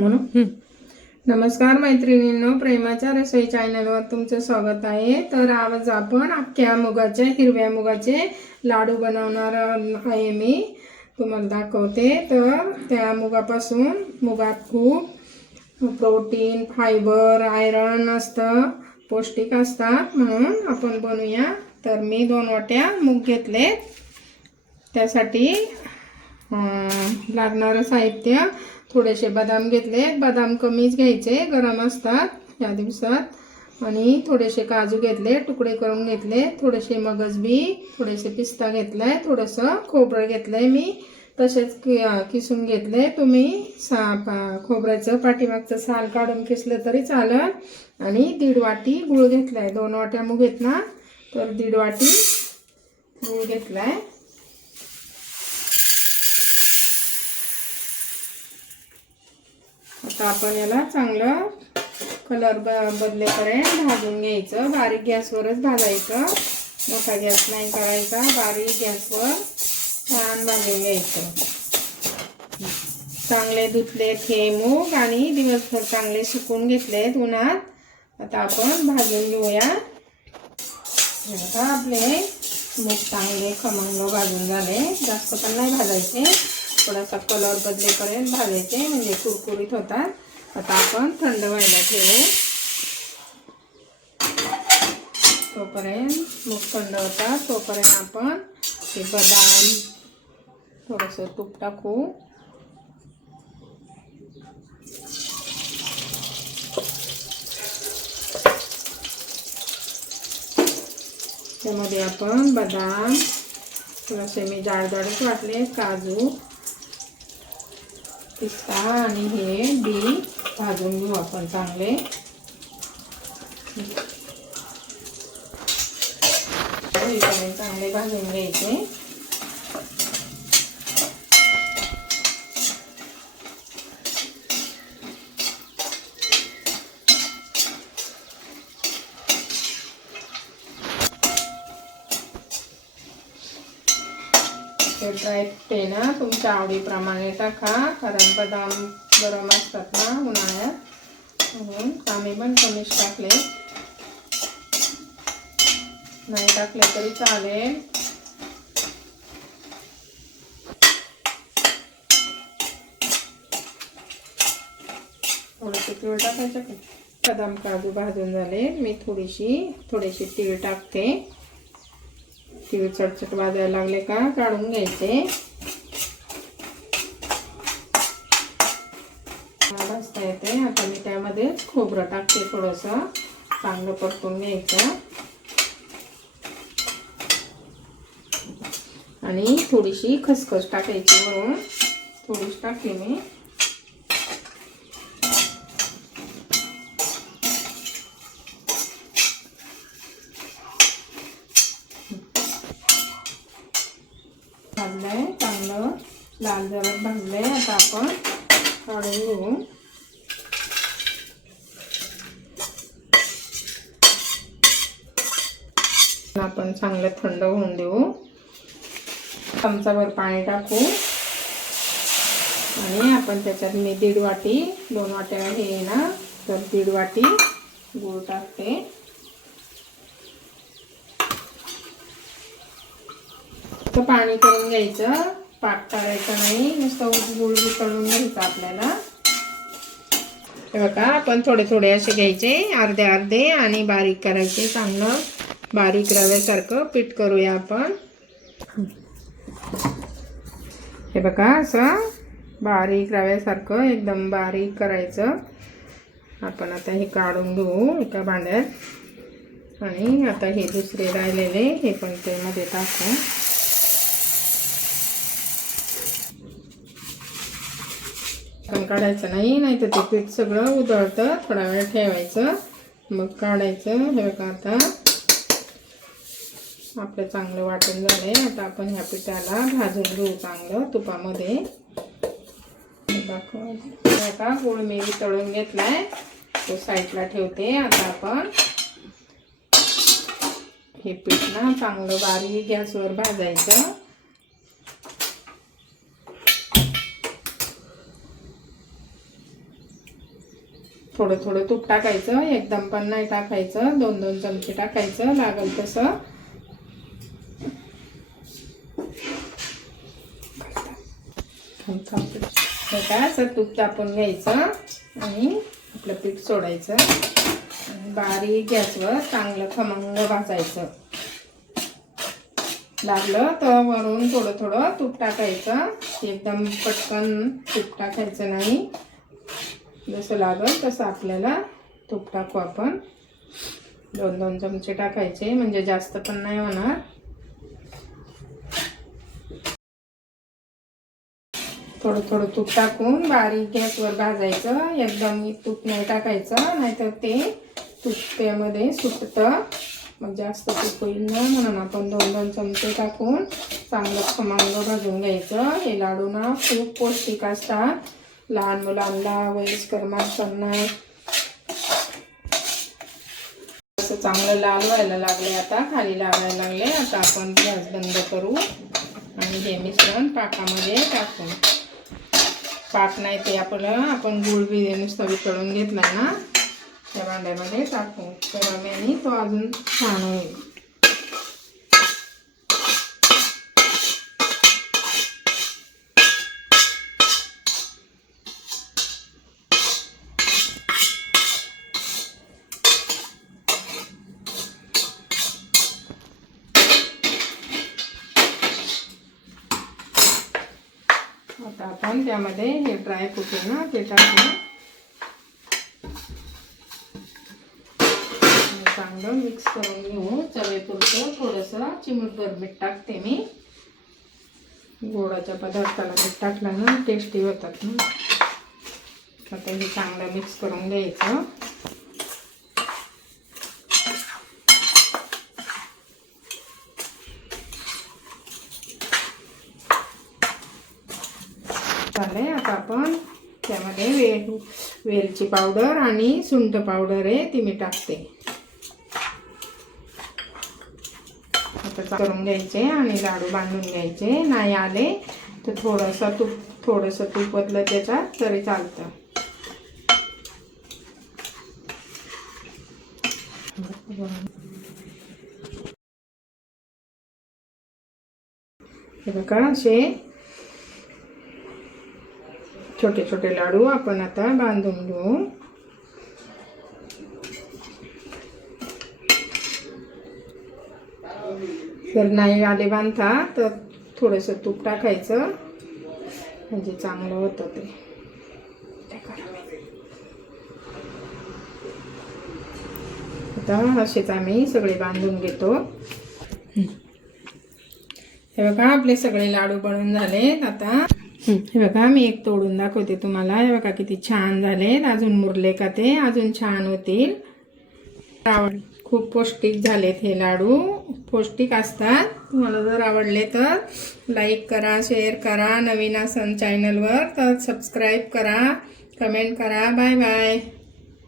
म्हणून नमस्कार मैत्रिणींनो, प्रेमाच्या रसोई चॅनलवर तुमचं स्वागत आहे। तर आज आपण अख्ख्या मुगाचे, हिरव्या मुगाचे लाडू बनवणार आहे। मी तुम्हाला दाखवते। तर त्या मुगात खूप प्रोटीन, फायबर, आयरन असतं, पौष्टिक असतात, म्हणून आपण बनवूया। तर मी 2 वाट्या मूग घेतले। त्यासाठी लागणारं साहित्य, थोडेसे बदाम घेतले, बदाम कमीच घ्यायचे, गरम असतात या दिवसात। आणि थोडेसे काजू घेतले, तुकडे करून घेतले, थोडेसे मगजबी, थोडेसे पिस्ता घेतलाय, थोडंसं खोबरं घेतलंय मी, तसेच किसून घेतले। तुम्ही खोबऱ्याचं पाठीमागचं साल काढून किसलं तरी चालेल। आणि 1.5 वाटी गूळ घेतलाय। 2 वाट्या मूग आहेत ना, तर 1.5 वाटी गूळ घेतलाय। आता आपण याला चांगलं कलर बदलेपर्यंत भाजून घ्यायचं। बारीक गॅसवरच भाजायचं, मोठा गॅस नाही करायचा, बारीक गॅसवर छान भाजून घ्यायचं। चांगले धुतले हे मूग आणि दिवसभर चांगले सुकून घेतलेत उन्हात। आता आपण भाजून घेऊया। आता आपले मूग चांगले खमंग भाजून झाले। जास्त पण नाही भाजायचे, थोडासा कलर बदलेपर्यंत भाजायचे, म्हणजे कुरकुरीत होतात। आता आपण थंड व्हायला ठेवू। तोपर्यंत मूग थंड होतात, तोपर्यंत आपण हे बदाम, थोडंसं तूप टाकू। त्यामध्ये आपण बदाम थोडेसे मी जाडजाडच वाटले, काजू, पिस्ता आणि हे बी भाजून घेऊ आपण चांगले। चांगले भाजून घ्यायचे। ड्रायफ्रूट आहे ना, तुमच्या आवडीप्रमाणे टाका, कारण बदाम गरम असतात ना उन्हाळ्यात, म्हणून आम्ही पण कमीच टाकले, नाही टाकले तरी चालेल। थोडेसे तीळ टाकायचे का? बदाम काजू भाजून झाले, मी थोडीशी तीळ टाकते। तीळ चटचट भाजायला लागले का काढून घ्यायचे। भाजता येते। आता मी त्यामध्ये खोबरं टाकते, थोडंसं चांगलं परतून घ्यायचं। आणि थोडीशी खसखस टाकायची, वरून थोडीशी टाकते मी। भाजलंय चांगलं, लाल जरद भाजलंय। आता आपण काढून घेऊ। आपण चांगलं थंड होऊन देऊ। चमचाभर पाणी टाकू आणि आपण त्याच्यात मी 1.5 वाटी, 2 वाट्या हे ना, तर 1.5 वाटी गूळ टाकते। तर पाणी करून घ्यायचं, पाक करायचं नाही, नुसतं गूळ वितळून घ्यायचं आपल्याला। हे बघा, आपण थोडे थोडे असे घ्यायचे, अर्धे अर्धे, आणि बारीक करायचे, चांगलं बारीक रव्यासारखं पीठ करूया आपण। हे बघा, असं बारीक रव्यासारखं एकदम बारीक करायचं। आपण आता हे काढून घेऊ एका भांड्यात, आणि आता हे दुसरे राहिलेले हे पण त्यामध्ये टाकू। पण काढायचं नाही, नाहीतर ते पीठ सगळं उधळतं, थोडा वेळ ठेवायचं, मग काढायचं। हे बघा, आता आपलं चांगलं वाटण झालंय। आता आपण ह्या पिठाला भाजून घेऊ चांगलं तुपामध्ये। बघा, गूळ मी वितळून घेतलाय, तो साईडला ठेवते। आता आपण हे पीठ ना चांगलं बारीक गॅसवर भाजायचं। थोडं थोडं तूप टाकायचं, एकदम पण नाही टाकायचं, 2-2 चमचे टाकायचं, लागेल तसं. असं तूप तापून घ्यायचं आणि आपलं पीठ सोडायचं आणि बारीक गॅसवर चांगलं खमंग भाजायचं. लागलं तर वरून थोडं थोडं तूप टाकायचं, एकदम पटकन तूप टाकायचं नाही, जसं लागेल तसं आपल्याला तूप टाकू आपण. 2-2 चमचे टाकायचे, म्हणजे जास्त पण नाही होणार. थोडं थोडं तूप टाकून बारीक गॅसवर भाजायचं, एकदम तूप नाही टाकायचं, नाहीतर ते तूप त्यामध्ये सुटतं, मग जास्त तूप होईल ना, म्हणून आपण 2-2 चमचे टाकून चांगलं खमंग भाजून घ्यायचं. हे लाडू ना खूप पौष्टिक असतात, लहान मुलांना, वयस्कर माणसांना. असं चांगलं लाल व्हायला लागले, आता खाली लागायला लागले. आता आपण गॅस बंद करू आणि हे मिश्रण पाकामध्ये टाकू. पाक नाही ते आपण गुळ बी नुसतं वितळून घेतला ना, त्या भांड्यामध्ये टाकू, तर रव्याने तो अजून छान होईल. आता आपण त्यामध्ये हे ड्रायफ्रूट आहे ना ते टाकू. चांगलं मिक्स करून घेऊ. चवीपुरतं थोडंसं चिमूटभर मीठ टाकते मी. गोडाच्या पदार्थाला मीठ टाकलं ना टेस्टी होतात ना. आता हे चांगलं मिक्स करून घ्यायचं. आता आपण त्यामध्ये वेलची पावडर आणि सुंठ पावडर आहे ती मी टाकते. आता करून घ्यायचे आणि लाडू बांधून घ्यायचे. नाही आले तर थोडंसं तूप ओतलं त्याच्यात तरी चालतं. हे बघा, असे छोटे छोटे लाडू आपण आता बांधून घेऊ. जर नाही आले बांधता तर थोडंसं तूप टाकायचं, म्हणजे चांगलं होतं ते. आता असेच आम्ही सगळे बांधून घेतो. हे बघा, आपले सगळे लाडू बनवून झालेत. आता हे बघा, मी एक तोडून दाखवते तुम्हाला. हे बघा किती छान झालेत. अजून मुरले का ते अजून छान होतील. खूप पौष्टिक झालेत हे लाडू, पौष्टिक असतात. तुम्हाला जर आवडले तर लाईक करा, शेअर करा. नवीन असन चॅनलवर तर सबस्क्राईब करा, कमेंट करा. Bye bye.